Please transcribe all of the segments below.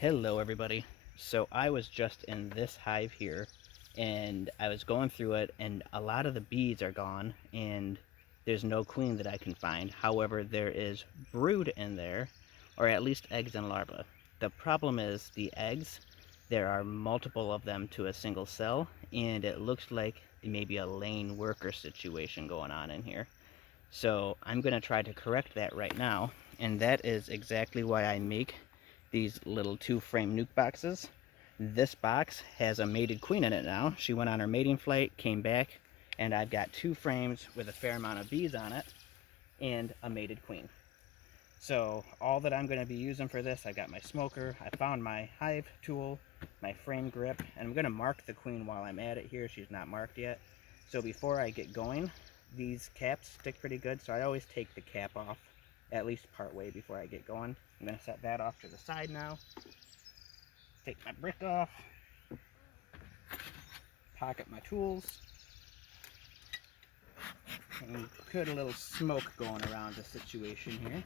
Hello everybody. So I was just in this hive here and I was going through it and a lot of the bees are gone and there's no queen that I can find. However, there is brood in there, or at least eggs and larvae. The problem is the eggs, there are multiple of them to a single cell and it looks like maybe a lane worker situation going on in here. So I'm going to try to correct that right now, and that is exactly why I make these little 2-frame nuke boxes. This box has a mated queen in it now. She went on her mating flight, came back, and I've got 2 frames with a fair amount of bees on it and a mated queen. So all that I'm going to be using for this, I got my smoker, I found my hive tool, my frame grip, and I'm going to mark the queen while I'm at it here. She's not marked yet. So before I get going, these caps stick pretty good, so I always take the cap off at least part way before I get going. I'm going to set that off to the side now. Take my brick off, pocket my tools, and put a little smoke going around the situation here.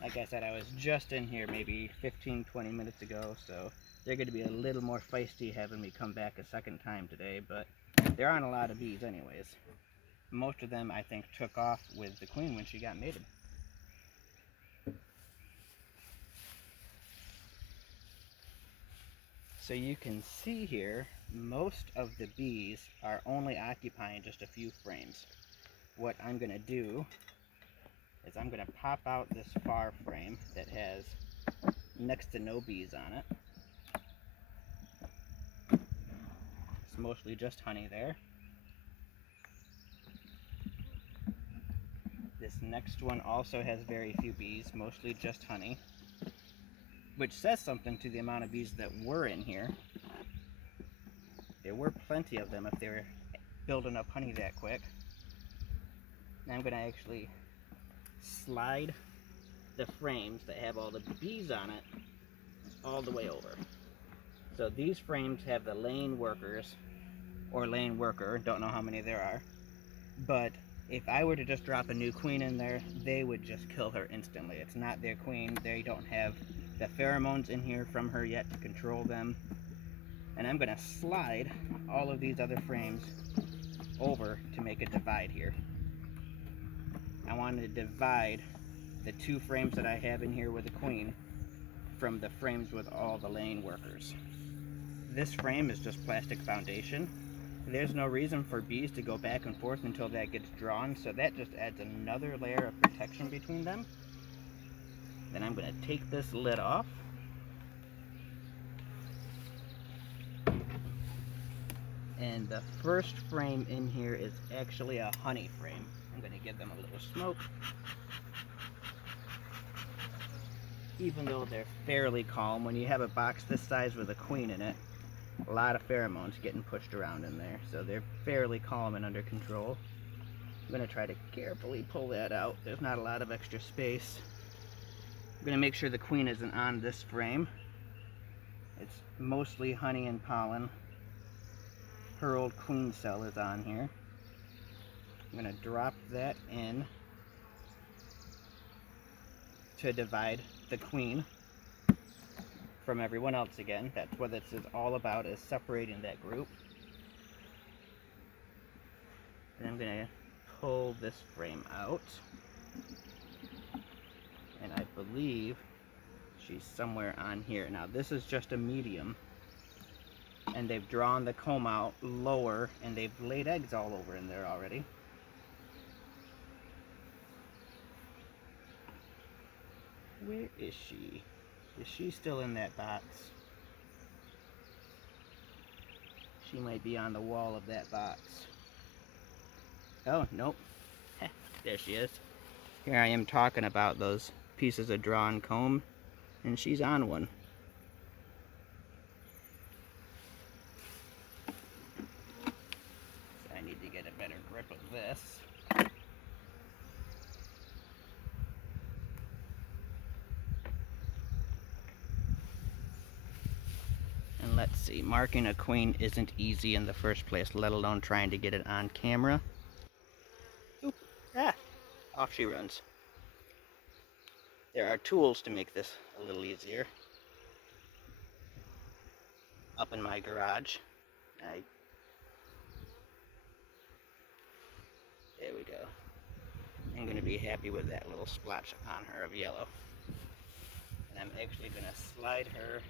Like I said, I was just in here maybe 15-20 minutes ago, so they're going to be a little more feisty having me come back a second time today, but there aren't a lot of bees anyways. Most of them, I think, took off with the queen when she got mated. So you can see here, most of the bees are only occupying just a few frames. What I'm going to do is I'm going to pop out this far frame that has next to no bees on it. It's mostly just honey there. This next one also has very few bees, mostly just honey, which says something to the amount of bees that were in here. There were plenty of them if they were building up honey that quick. Now I'm going to actually slide the frames that have all the bees on it all the way over. So these frames have the lane workers, or lane worker, don't know how many there are, but if I were to just drop a new queen in there, they would just kill her instantly. It's not their queen. They don't have the pheromones in here from her yet to control them. And I'm going to slide all of these other frames over to make a divide here. I want to divide the 2 frames that I have in here with the queen from the frames with all the lane workers. This frame is just plastic foundation. There's no reason for bees to go back and forth until that gets drawn, so that just adds another layer of protection between them. Then I'm going to take this lid off. And the first frame in here is actually a honey frame. I'm going to give them a little smoke. Even though they're fairly calm, when you have a box this size with a queen in it, a lot of pheromones getting pushed around in there, so they're fairly calm and under control. I'm going to try to carefully pull that out. There's not a lot of extra space. I'm going to make sure the queen isn't on this frame. It's mostly honey and pollen. Her old queen cell is on here. I'm going to drop that in to divide the queen from everyone else again. That's what this is all about, is separating that group. And I'm going to pull this frame out. And I believe she's somewhere on here. Now this is just a medium. And they've drawn the comb out lower and they've laid eggs all over in there already. Where is she? Is she still in that box? She might be on the wall of that box. Oh, nope. There she is. Here I am talking about those pieces of drawn comb, and she's on one. So I need to get a better grip of this. And let's see, marking a queen isn't easy in the first place, let alone trying to get it on camera. Oop, off she runs. There are tools to make this a little easier. Up in my garage, there we go. I'm going to be happy with that little splotch upon her of yellow. And I'm actually going to slide her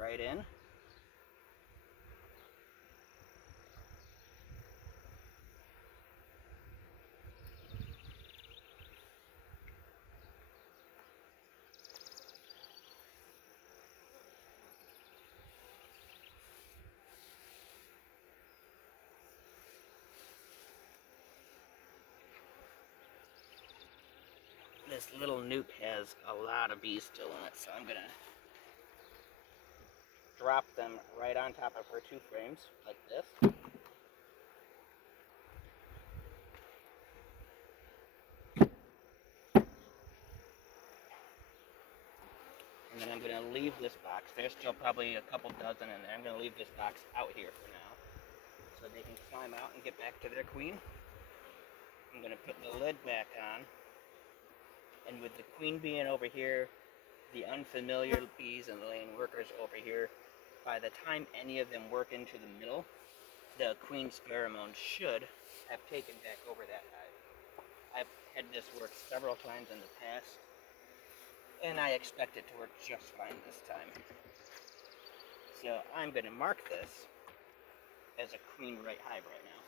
right in. This little nuke has a lot of bees still in it, so I'm going to drop them right on top of her two frames, like this. And then I'm going to leave this box. There's still probably a couple dozen in there. I'm going to leave this box out here for now, so they can climb out and get back to their queen. I'm going to put the lid back on. And with the queen being over here, the unfamiliar bees and the laying workers over here, by the time any of them work into the middle, the queen's pheromones should have taken back over that hive. I've had this work several times in the past, and I expect it to work just fine this time. So I'm going to mark this as a queen right hive right now.